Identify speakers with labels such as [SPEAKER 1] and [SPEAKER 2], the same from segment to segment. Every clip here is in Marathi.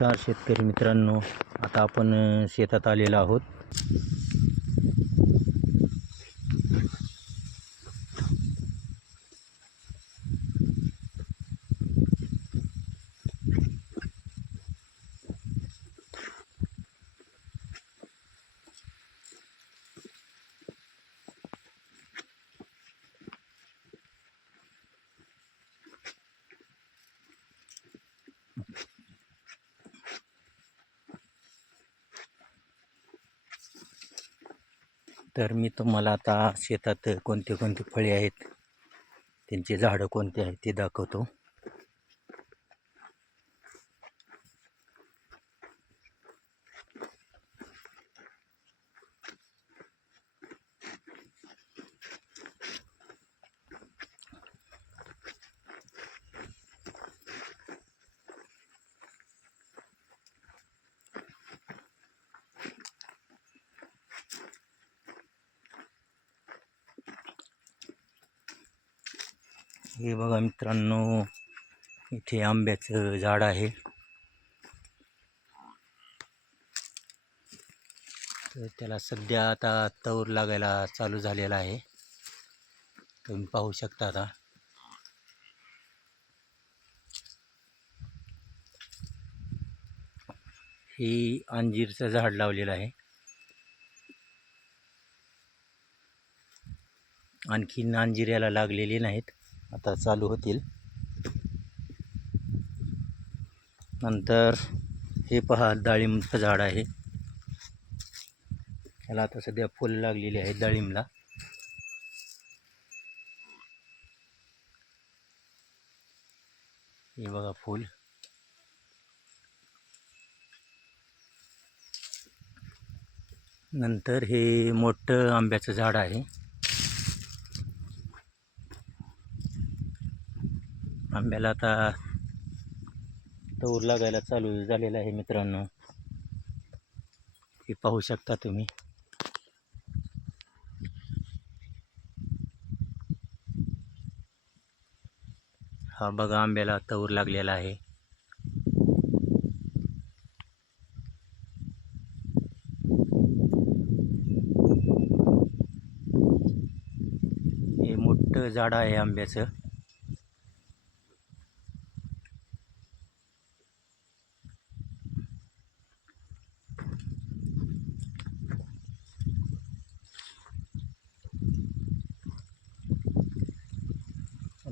[SPEAKER 1] नमस्कार शेतकरी मित्रांनो आता आपण शेतात आलेलो आहोत. तर मी तुम्हाला आता शेतात कोणते कोणते फळे आहेत त्यांची झाडं कोणती आहेत ते दाखवतो. हे बघा मित्रांनो इथे आंब्याचं झाड आहे. तर त्याला सध्या आता तौर लागायला चालू झालेला आहे. तुम्ही पाहू शकता आता. हे अंजीरचं झाड लावलेलं आहे. आणखीन अंजीर याला लागलेली नाहीत. आता चालू होतील. नंतर हे पहा डाळिंबचं झाड आहे. ह्याला आता सध्या फुल लागलेली आहे डाळिंबला. हे बघा फुल. नंतर हे मोठं आंब्याचं झाड आहे. आंब्याला आता तूर लागायला चालू झालेला आहे मित्रांनो. हे पाहू शकता तुम्ही. हा बघा आंब्याला तवर लागलेला आहे. हे मोठं झाड आहे आंब्याचं.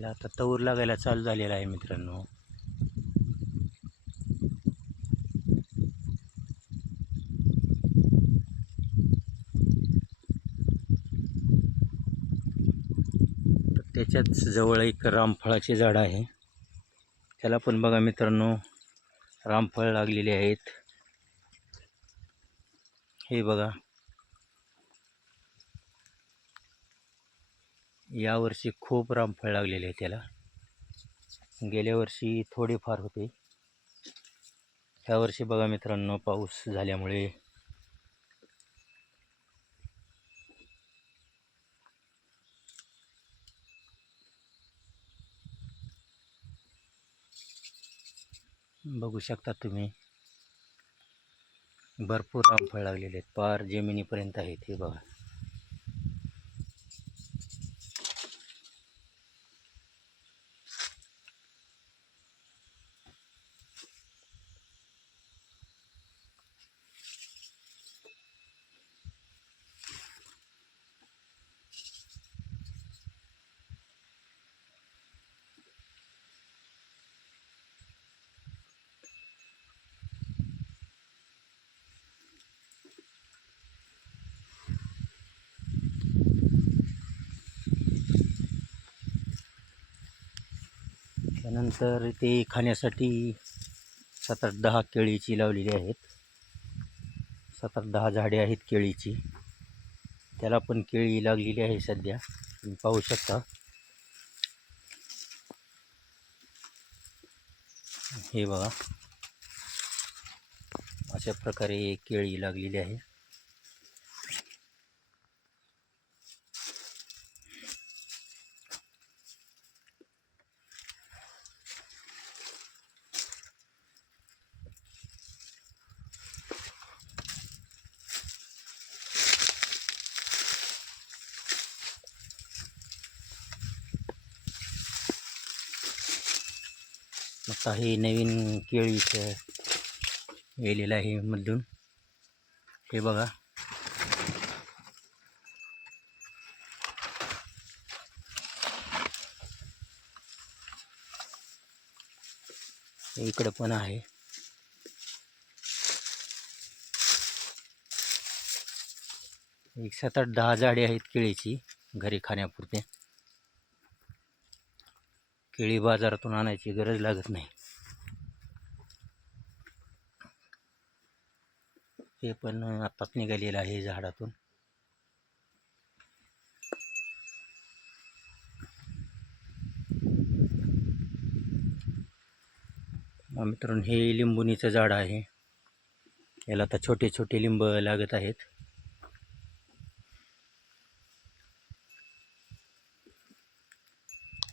[SPEAKER 1] त्याला आता तवर लागायला चालू झालेला आहे मित्रांनो. तर त्याच्याच जवळ एक रामफळाचे झाड आहे. त्याला पण बघा मित्रांनो रामफळ लागलेले आहेत. हे बघा. यावर्षी खूप रामफळ लागलेले आहे त्याला. गेल्या वर्षी थोडेफार होते. ह्या वर्षी बघा मित्रांनो पाऊस झाल्यामुळे बघू शकता तुम्ही. भरपूर रामफळ लागलेले आहेत. पार जमिनीपर्यंत आहेत हे बघा. त्यानंतर ते खाण्यासाठी सात आठ दहा केळीची लावलेली आहेत. सात आठ दहा झाडे आहेत केळीची. त्याला पण केळी लागलेली आहे सध्या. तुम्ही पाहू शकता. हे बघा. अशा प्रकारे केळी लागलेली आहे. आता हे नवीन केळी इथं येलेलं आहे मधून. हे बघा. इकडं पण आहे. एक सात आठ दहा झाडे आहेत केळीची घरी खाण्यापुरते. केळी बाजारातून आणायची गरज लागत नाही. हे पण आत्ताच निघालेलं आहे झाडातून. मित्रांनो हे लिंबुनीचं झाड आहे. याला आता छोटे छोटे लिंब लागत आहेत.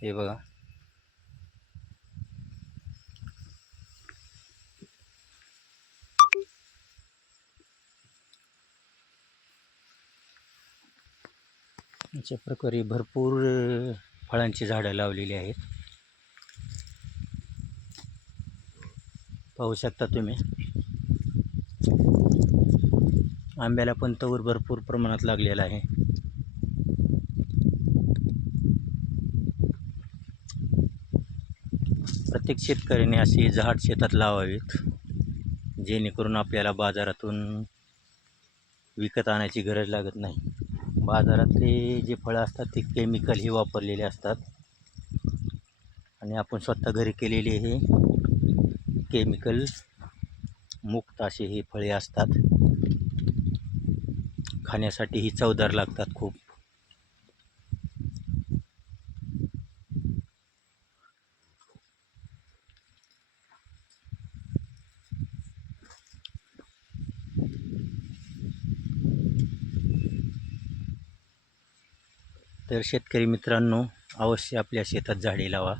[SPEAKER 1] हे बघा. अशा प्रकारे भरपूर फळांची झाडं लावलेली आहेत. पाहू शकता तुम्ही. आंब्याला पण तवर भरपूर प्रमाणात लागलेला आहे. प्रत्येक शेतकऱ्याने असे झाड शेतात लावावेत जेणेकरून आपल्याला बाजारातून विकत आणायची गरज लागत नाही. बाजारातले जे फळं असतात ते केमिकल हे वापरलेले असतात. आणि आपण स्वतः घरी केलेले हे केमिकल मुक्त असे हे फळे असतात. खाण्यासाठीही चवदार लागतात खूप. तर शेतकरी मित्रांनो अवश्य आपल्या शेतात झाडे लावा.